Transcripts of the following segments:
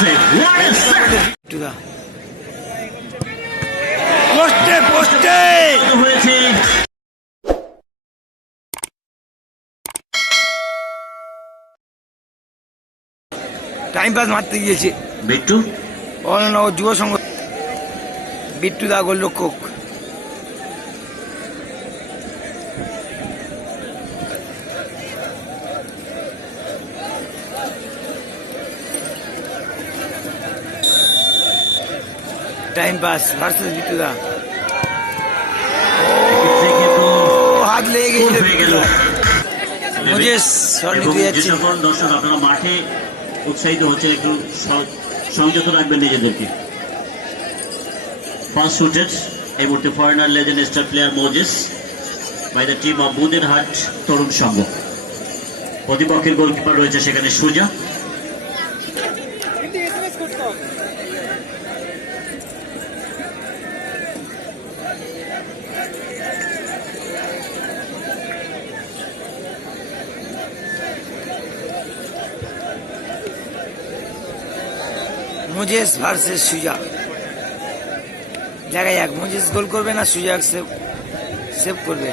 save! What a save! পোস্টে পোস্টে হয়েছে টাইম পাস মারতে গিয়েছে বিট্টু অননগর যুব সংঘ বিট্টু দা গোলরক্ষক টাইম পাস ভার্সেস বিট্টু দা হাত লেগে হয়ে গেল মুঝে শট এবং নিতে যে যাচ্ছে সকল দর্শক আপনারা মাঠে উৎসাহিত হচ্ছে একটু সংযত রাখবেন নিজেদেরকে ফার্স্ট শুটেড এই মুহূর্তে foreigner legend star player Moses by the team of Buderhat Tarun Sangha প্রতিপক্ষের গোলকিপার রয়েছে সেখানে সুজা মুজেস ভার্সেস সুজা দেখা যাক মুজেস গোল করবে না সুজা সেভ করবে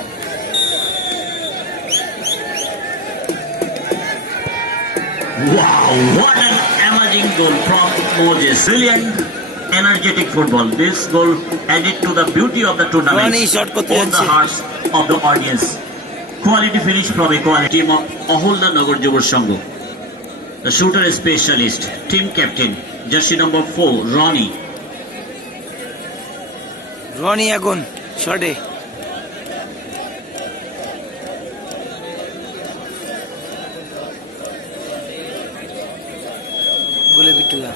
Wow, what an amazing goal from Moses. Brilliant, energetic football. This goal added to the beauty of the tournament. Ronnie shot করতে on the যাচ্ছে। hearts of the audience. Quality finish from a quality team of Ahulda Nagar Jubur Sangho. The shooter specialist, team captain, jersey number 4, Ronnie. Ronnie এখন শটে বলে বিট্টু দা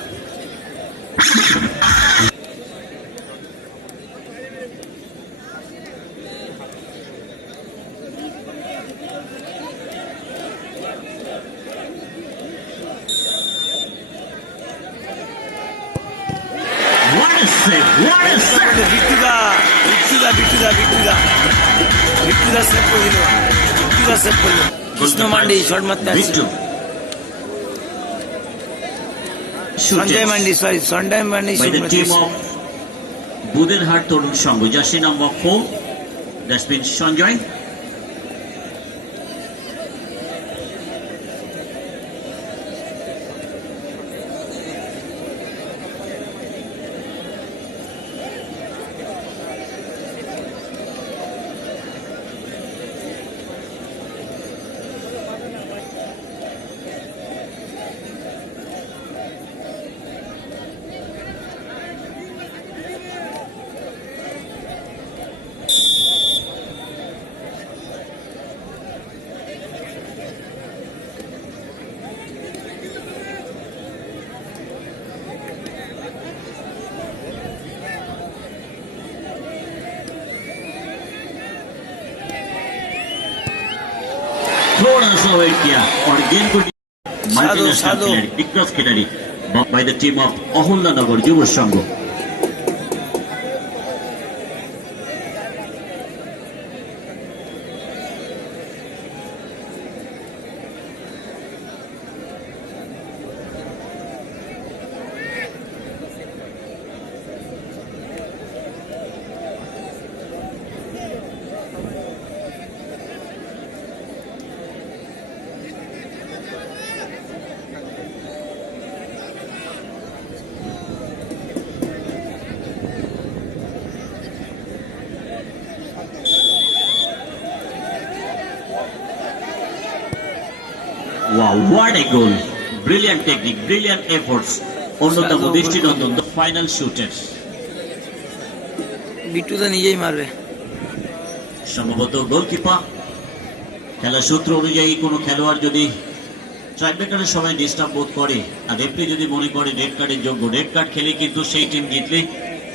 What a save! What a save! Bittu দা save করে দিল বিট্টু দা save করলো Krishna mandi shot মারতে আসছে Bittu. Sanjay mandi Sanjay mandi By the team of Buderhat Torun Sangho, jersey number 4, that's been Sanjay. थोड़ा सा वेट किया और गेंद को मल्टीनेशनल खिलाड़ी दिग्गज खिलाड़ी बाय द टीम ऑफ अहुल्ला नगर युव संघ Wow, what a goal! Brilliant technique, brilliant efforts. অন্যতম দৃষ্টিনন্দন the final shooters. বিট্টু দা নিজেই মারবে সম্ভবত গোলকিপার খেলার সূত্র অনুযায়ী কোনো খেলোয়াড় যদি ট্রাইব্রেকারের সময় ডিস্টার্ব বোধ করে আর রেফারি যদি মনে করে রেড কার্ডের যোগ্য রেড কার্ড খেলে কিন্তু সেই টিম জিতলে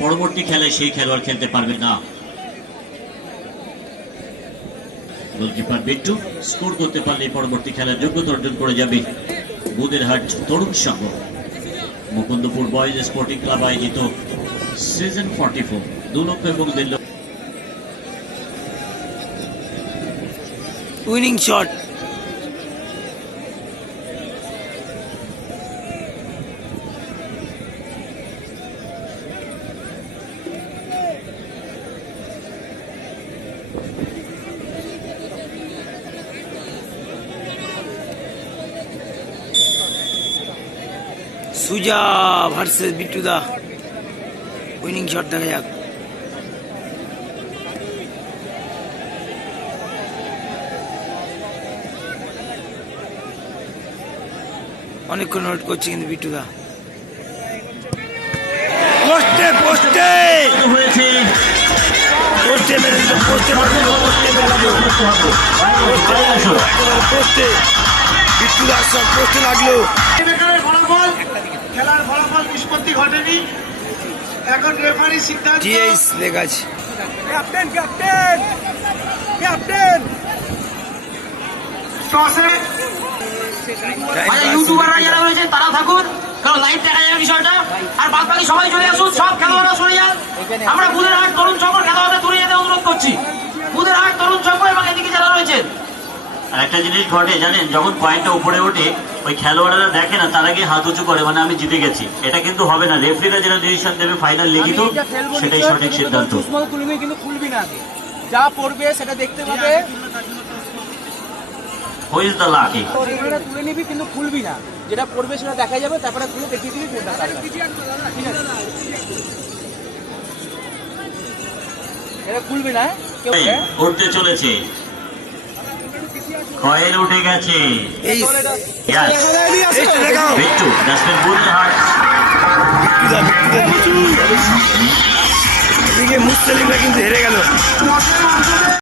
পরবর্তী খেলায় সেই খেলোয়াড় খেলতে পারবে না গোলকিপার বিট্টু স্কোর করতে পারলে পরবর্তী খেলার যোগ্যতা অর্জন করে যাবে বুদেরহাট তরুণ সংঘ মুকুন্দপুর বয়েজ স্পোর্টিং ক্লাব আয়োজিত সিজন 44 2 লক্ষ এবং 1.5 লক্ষ উইনিং শট সুজা ভার্সেস বিট্টুদা, উইনিং শট দেখা যাক। অনেকক্ষণ ওয়েট করছে কিন্তু বিট্টুদা। পোস্টে পোস্টে হয়েছে পোস্টে মেরে দিল, পোস্টে মারলো, পোস্টে মেরে দিল, পোস্টে বিট্টুদার শট পোস্টে লাগলো। খেলার ফলাফল নিষ্পত্তি ঘটেনি, এখন রেফারি সিদ্ধান্ত। টিএস লেখা আছে। ক্যাপ্টেন ক্যাপ্টেন ক্যাপ্টেন টসে ইউটিউবাররা যারা রয়েছে তারা থাকুন, কারণ লাইভ দেখা যাবে বিষয়টা। আর বাদ বাকি সবাই চলে আসুন, সব খেলোয়াড়রা সরে যান। আমরা বুধেরহাট তরুণ সংঘ খেলোয়াড়দের দূরে যেতে অনুরোধ করছি। বুধেরহাট তরুণ সংঘ এবং এদিকে যারা রয়েছেন, একটা জিনিস ঘটে জানেন, যখন পয়েন্টটা উপরে ওঠে ওই খেলোয়াড়রা দেখে না, তার আগে হাত উঁচু করে, মানে আমি জিতে গেছি। এটা কিন্তু হবে না, রেফারিরা যেটা ডিসিশন দেবে ফাইনাল লিখিত, সেটাই সঠিক সিদ্ধান্ত। খুলবি কিন্তু খুলবি না, আগে যা পড়বে সেটা দেখতে পাবে, হু ইজ দ্য লাকি? সেটা তুলে নিবি কিন্তু খুলবি না, যেটা পড়বে সেটা দেখা যাবে, তারপরে খুলে দেখিয়ে দিবি কোনটা কার কাছে। ঠিক আছে, এটা খুলবি না, কেউ উঠতে চলেছে, কয়েল উঠে গেছে। এই Yes. এইটা দেখাও। Bittu, that's been Buddhahat. বিট্টুদা, বিট্টুদা, এদিকে মুসলিমরা কিন্তু হেরে গেল।